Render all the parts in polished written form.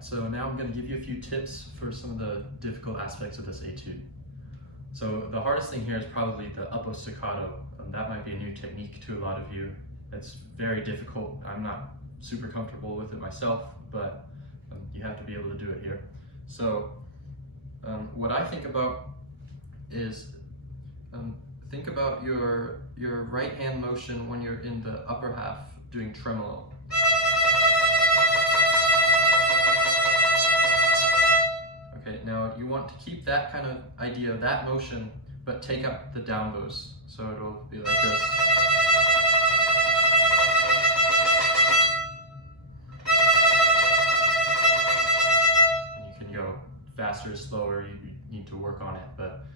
So now I'm going to give you a few tips for some of the difficult aspects of this etude. So the hardest thing here is probably the uppo staccato. That might be a new technique to a lot of you. It's very difficult. I'm not super comfortable with it myself, but you have to be able to do it here. So what I think about is think about your right hand motion when you're in the upper half doing tremolo. Okay, now you want to keep that kind of idea, that motion, but take up the down bows. So it'll be like this. And you can go faster, slower, you need to work on it, but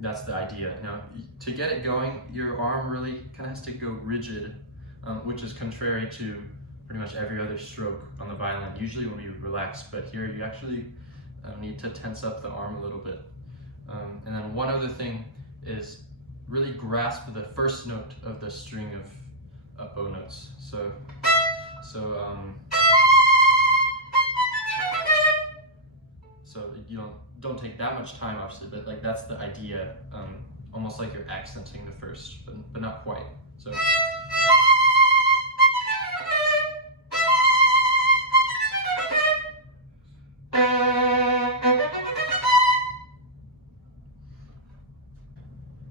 that's the idea. Now, to get it going, your arm really kind of has to go rigid, which is contrary to pretty much every other stroke on the violin. Usually when we relax, but here you actually need to tense up the arm a little bit. And then one other thing is really grasp the first note of the string of uppo notes. So you don't take that much time, obviously, but like that's the idea. Almost like you're accenting the first, but not quite. So.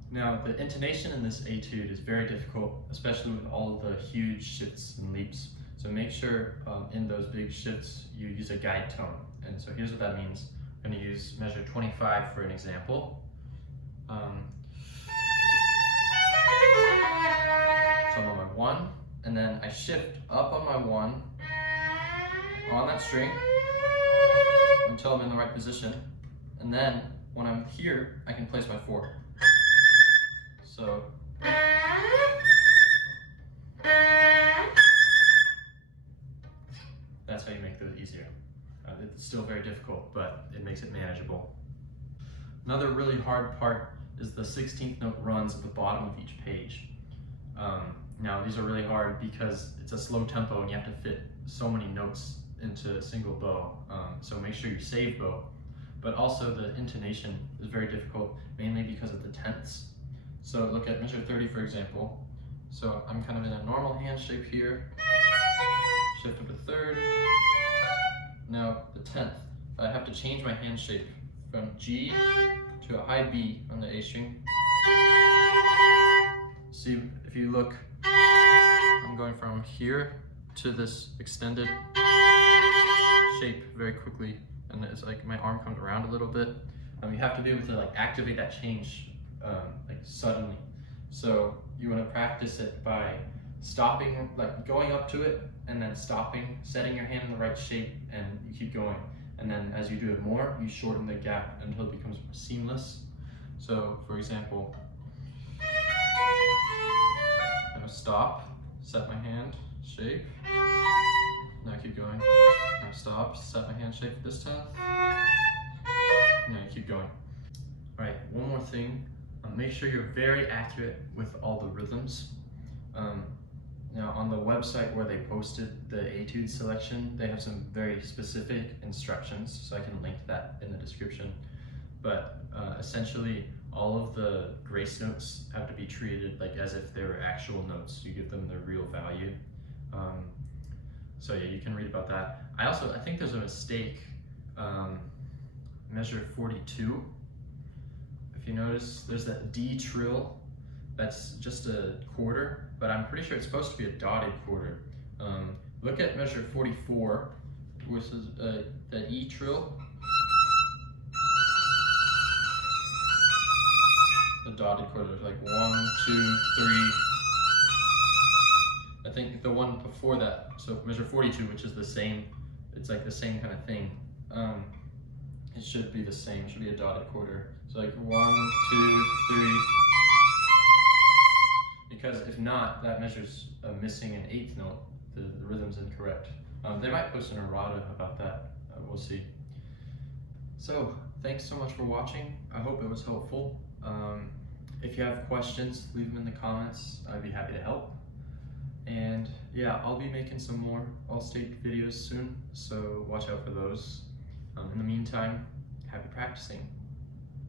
Now, the intonation in this etude is very difficult, especially with all of the huge shifts and leaps. So make sure in those big shifts you use a guide tone. And so here's what that means. I'm going to use measure 25 for an example. So I'm on my 1, and then I shift up on my 1 on that string until I'm in the right position. And then when I'm here, I can place my 4. So that's how you make those easier. It's still very difficult, but it makes it manageable. Another really hard part is the 16th note runs at the bottom of each page. Now these are really hard because it's a slow tempo and you have to fit so many notes into a single bow. So make sure you save bow. But also the intonation is very difficult, mainly because of the tenths. So look at measure 30 for example. So I'm kind of in a normal hand shape here, shift up to 3rd. Now the 10th, I have to change my hand shape from G to a high B on the A string. See, if you look, I'm going from here to this extended shape very quickly, and it's like my arm comes around a little bit. You have to be able to like activate that change like suddenly. So you want to practice it by stopping, like going up to it and then stopping, setting your hand in the right shape, and you keep going. And then as you do it more, you shorten the gap until it becomes more seamless. So for example, I'm gonna stop, set my hand shape, now keep going. Now stop, set my hand shape this time, now you keep going. All right, one more thing. Make sure you're very accurate with all the rhythms. Now on the website where they posted the etude selection, they have some very specific instructions, so I can link that in the description. But essentially, all of the grace notes have to be treated like as if they were actual notes. You give them their real value. So yeah, you can read about that. I think there's a mistake. Measure 42. If you notice, there's that D trill. That's just a quarter, but I'm pretty sure it's supposed to be a dotted quarter. Look at measure 44, which is the E trill. The dotted quarter is like 1, 2, 3. I think the one before that, so measure 42, which is the same, it's like the same kind of thing. It should be the same, it should be a dotted quarter. So like 1, 2, 3. Because if not, that measures missing an 8th note. The rhythm's incorrect. They might post an errata about that. We'll see. So thanks so much for watching. I hope it was helpful. If you have questions, leave them in the comments. I'd be happy to help. And yeah, I'll be making some more all-state videos soon, so watch out for those. In the meantime, happy practicing.